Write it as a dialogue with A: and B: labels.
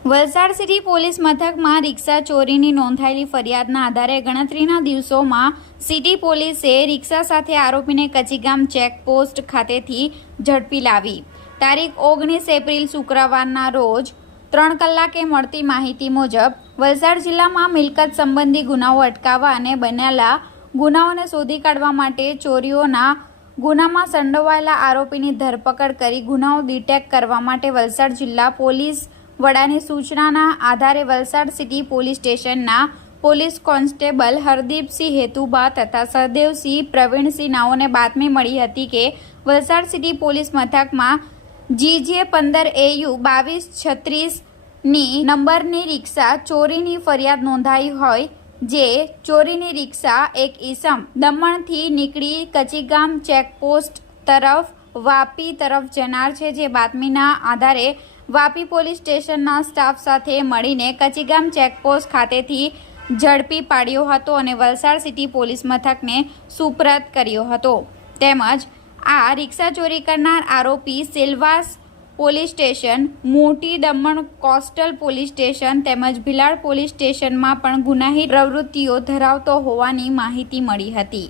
A: Valsad city police મથકમાં રિક્ષા ચોરીની નોંધાયેલી ફરિયાદના આધારે ગણતરીના દિવસોમાં સિટી પોલીસે રિક્ષા સાથે આરોપીને કચીગામ ચેકપોસ્ટ ખાતેથી ઝડપી લાવી. તારીખ ઓગણીસ એપ્રિલ શુક્રવારના રોજ ત્રણ કલાકે મળતી માહિતી મુજબ વલસાડ જિલ્લામાં મિલકત સંબંધી ગુનાઓ અટકાવવા અને બનેલા ગુનાઓને શોધી કાઢવા માટે ચોરીઓના ગુનામાં સંડોવાયેલા આરોપીની ધરપકડ કરી ગુનાઓ ડિટેક્ટ કરવા માટે વલસાડ જિલ્લા પોલીસ વડાની સૂચનાના આધારે વલસાડ સિટી પોલીસ સ્ટેશનના પોલીસ કોન્સ્ટેબલ હરદીપસિંહ હેતુબા તથા સહદેવસિંહ પ્રવીણસિંહ નાઓને બાતમી મળી હતી કે વલસાડ સિટી પોલીસ મથકમાં જીજે પંદર એયુ બાવીસ છત્રીસની નંબરની રિક્ષા ચોરીની ફરિયાદ નોંધાઈ હોય જે ચોરીની રિક્ષા એક ઈસમ દમણથી નીકળી કચીગામ ચેકપોસ્ટ તરફ વાપી તરફ જનાર છે જે બાતમીના આધારે વાપી પોલીસ સ્ટેશનના સ્ટાફ સાથે મળીને કચીગામ ચેકપોસ્ટ ખાતેથી ઝડપી પાડ્યો હતો અને વલસાડ સિટી પોલીસ મથકને સુપ્રત કર્યો હતો. તેમજ આ રિક્ષા ચોરી કરનાર આરોપી સિલવાસ પોલીસ સ્ટેશન, મોટી દમણ કોસ્ટલ પોલીસ સ્ટેશન તેમજ ભિલાડ પોલીસ સ્ટેશનમાં પણ ગુનાહિત પ્રવૃત્તિઓ ધરાવતો હોવાની માહિતી મળી હતી.